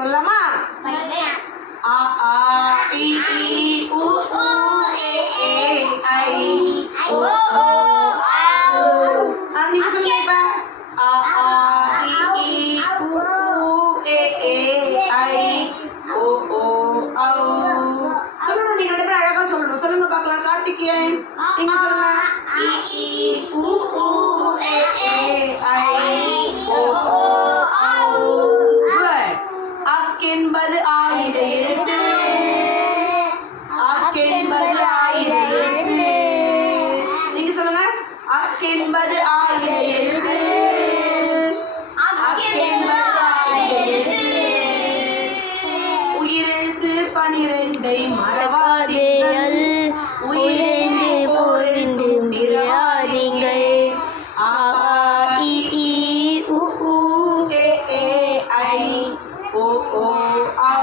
சொல்லலாமா? ஆ ஆ இ ஈ உ ஊ ஏ ஏ ஐ ஓ ஓ ஔ. நீங்க சொல்லுங்க இப்ப. ஆ ஆ இ ஈ உ ஊ ஏ ஏ ஐ ஓ ஓ ஔ. சொல்லணும், நீங்க ரெண்டு பேரும் அழகா சொல்லணும். சொல்லுங்க பார்க்கலாம். கார்த்திகேயன் நீங்க சொல்லுங்க. இ ஈ உ ஊ ஏ ஏ ஐ ஓ ஓ ஔ. Good. அக் என்பது ஆயுத எழுத்து. அக் என்பது ஆயுத எழுத்து. நீங்க சொல்லுங்க. அக் என்பது ஆயுத எழுத்து. அக் என்பது ஆயுத எழுத்து. உயிரெழுத்து 12 மறவாதீர்கள். உயிரெழுத்து பொருந்து மிராதீங்கள். ஆ இ ஈ உ ஊ ஏ ஏ ஐ ஓ ஓ ஔ.